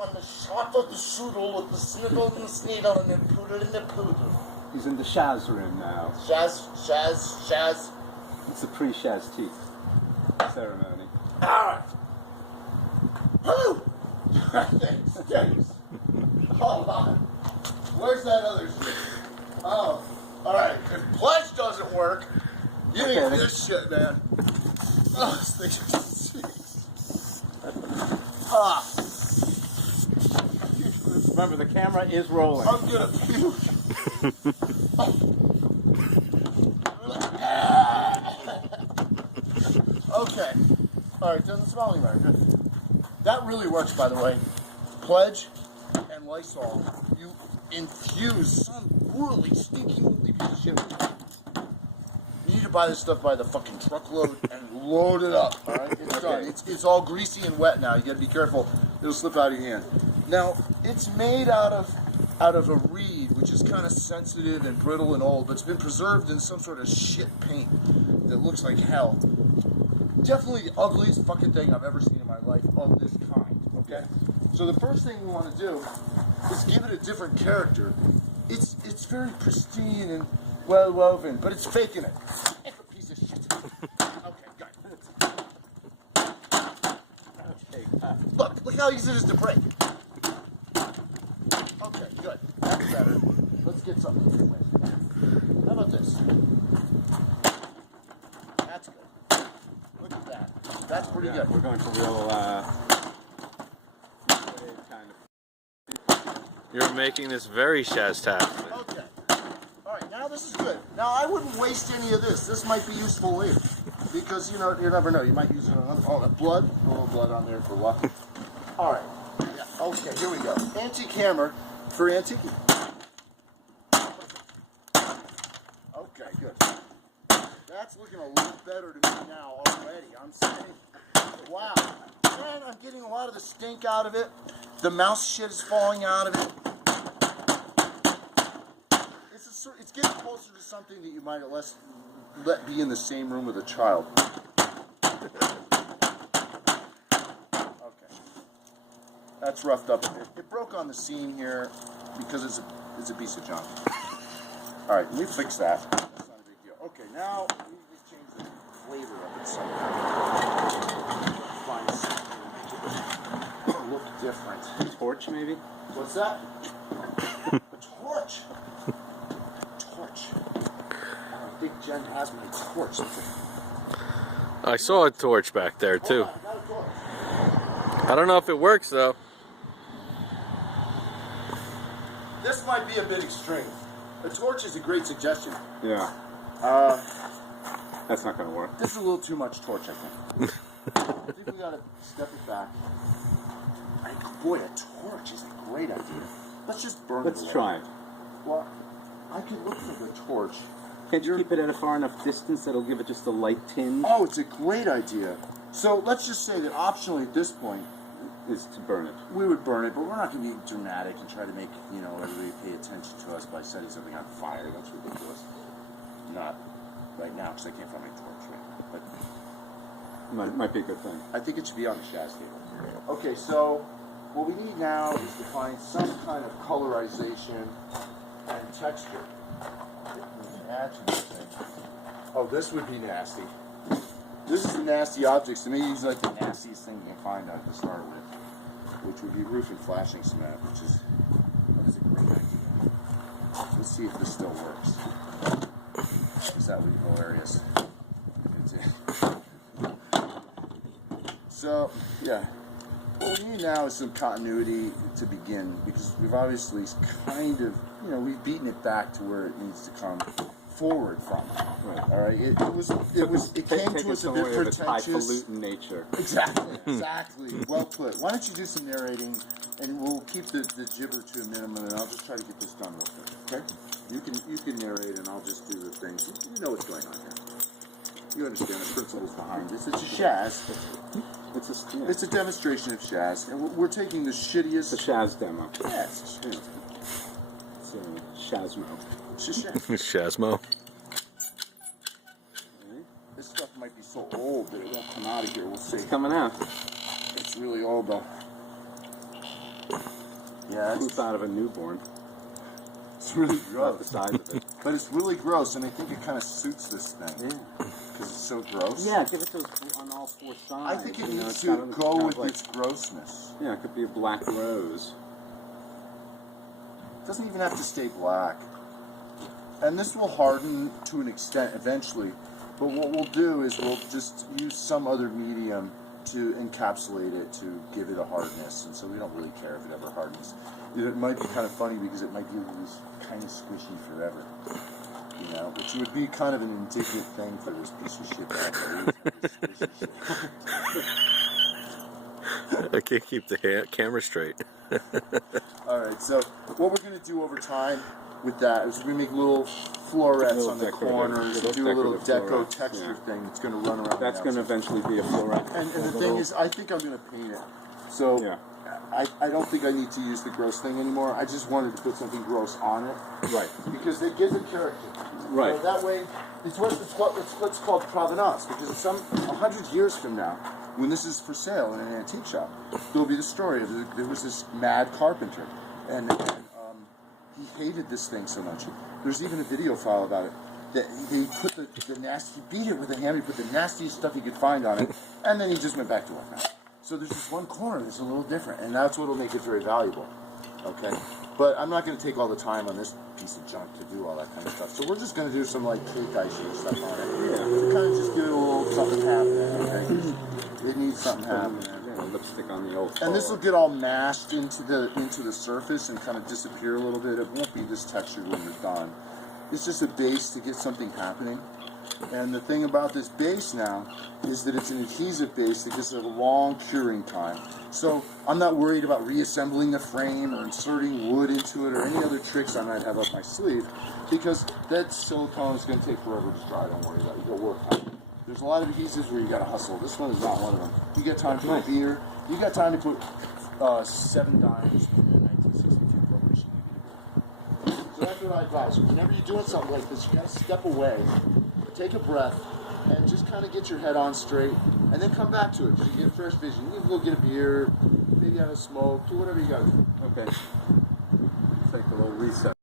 on the shot of the strudel with the sniggle and the sneedle and then put it in the poodle. He's in the Shaz room now. Shaz. It's a pre-Shazztastic ceremony. Alright. Woo! Thanks. Hold on. Where's that other shit? Oh, alright. If pledge doesn't work, you need this shit, man. Oh, this thing is ah. Remember, the camera is rolling. I'm gonna puke. Okay. Alright, doesn't smell anymore. Good. That really works, by the way. Pledge and Lysol. You infuse some really stinky piece of shit. You need to buy this stuff by the fucking truckload and load it up. Alright? It's done. It's all greasy and wet now. You gotta be careful. It'll slip out of your hand. Now, it's made out of a reed, which is kind of sensitive and brittle and old, but it's been preserved in some sort of shit paint that looks like hell. Definitely the ugliest fucking thing I've ever seen in my life of this kind, okay? So the first thing we want to do is give it a different character. It's very pristine and well woven, but it's faking it. It's a piece of shit. Okay, good. Okay, look how easy it is to break. Okay, good. That's better. Let's get something to with. How about this? That's good. Look at that. That's pretty good. We're going for real kind of. You're making this very Shazztastic. Okay. Alright, now this is good. Now I wouldn't waste any of this. This might be useful later. Because you never know. You might use it on another. Oh, blood. A little blood on there for luck. Alright. Yeah. Okay, here we go. Antique hammer for antiquing. Okay, good. That's looking a lot better to me now already. I'm saying, wow. And I'm getting a lot of the stink out of it. The mouse shit is falling out of it. It's getting closer to something that you might let be in the same room with a child. Okay. That's roughed up a bit. It broke on the seam here because it's a piece of junk. Alright, let me fix that. That's not a big deal. Okay, now we need to change the flavor of it somehow. Find something to make it look different. Torch, maybe? What's that? A torch. I think Jen has my torch. I saw a torch back there too. Hold on, I got a torch. I don't know if it works though. This might be a bit extreme. A torch is a great suggestion. Yeah. That's not going to work. This is a little too much torch, I think. I think we gotta step it back. Boy, a torch is a great idea. Let's just burn it. Let's try it. Well, I could look for the torch. Can't you keep it at a far enough distance that'll give it just a light tinge? Oh, it's a great idea. So let's just say that optionally at this point is to burn it. We would burn it, but we're not going to be dramatic and try to make, everybody pay attention to us by setting something on fire. That's ridiculous. Not right now, because I can't find my torch right now. But might be a good thing. I think it should be on the Shaz table. Okay, so what we need now is to find some kind of colorization and texture. Oh, this would be nasty. This is a nasty object. To me, it's like the nastiest thing you can find out to start with, which would be roof and flashing cement, which is a great idea. Let's see if this still works. Is that would be hilarious? So, yeah. What we need now is some continuity to begin, because we've obviously kind of, we've beaten it back to where it needs to come forward from. Right. All right. It came to us a bit pretentious. Highfalutin nature. Exactly. Well put. Why don't you do some narrating, and we'll keep the gibber to a minimum, and I'll just try to get this done real quick. Okay? You can narrate, and I'll just do the things. You know what's going on here. You understand the principles behind this. It's a Shaz. It's a demonstration of Shaz, and we're taking the shittiest. It's a Shaz demo. Yeah, it's a Shaz. It's a Shazmo. It's a Shaz. Shazmo. This stuff might be so old that it won't come out of here. We'll see. It's coming out. It's really old though. Yeah, It's out of a newborn. it's really About the gross. size of it. But it's really gross, and I think it kind of suits this thing. Yeah. Because it's so gross. Yeah, give it those on all four sides. I think it you know, needs it's to got go kind of with like, its grossness. Yeah, it could be a black rose. It doesn't even have to stay black. And this will harden to an extent eventually. But what we'll do is we'll just use some other medium to encapsulate it to give it a hardness. And so we don't really care if it ever hardens. It might be kind of funny because it might be kind of squishy forever. You know, which would be kind of an indignant thing for this piece of shit. Squishy shit. I can't keep the camera straight. Alright, so what we're going to do over time with that is we make little florets Little on the decorative- corners, little do a little decorative deco florets, texture yeah. thing that's going to run around. That's the going to outside. eventually be a floret. And the thing is, I think I'm going to paint it. So Yeah. I don't think I need to use the gross thing anymore. I just wanted to put something gross on it Right. because it gives it character. Right. You know, that way, it's what's called provenance. Because 100 years from now, when this is for sale in an antique shop, there'll be the story of there was this mad carpenter, and he hated this thing so much. There's even a video file about it. That he put the nasty, he beat it with a hammer, he put the nastiest stuff he could find on it, and then he just went back to work on it. So there's just one corner that's a little different, and that's what'll make it very valuable. Okay? But I'm not going to take all the time on this piece of junk to do all that kind of stuff. So we're just going to do some like cake icing stuff on it. Yeah. To kind of just give it a little something happening, okay? It needs something happening. Yeah, lipstick on the old And this will get all mashed into the surface and kind of disappear a little bit. It won't be this textured when we're done. It's just a base to get something happening. And the thing about this base now is that it's an adhesive base that gives it a long curing time. So I'm not worried about reassembling the frame or inserting wood into it or any other tricks I might have up my sleeve, because that silicone is going to take forever to dry. Don't worry about it. You'll work on it. There's a lot of adhesives where you got to hustle. This one is not one of them. You got time to put beer. You got time to put 7 dimes in a 1962 prohibition. So that's what I advise. Whenever you're doing something like this, you got to step away, take a breath, and just kind of get your head on straight, and then come back to it because you get fresh vision. You can go get a beer, maybe have a smoke, do whatever you got to do. Okay. Take a little reset.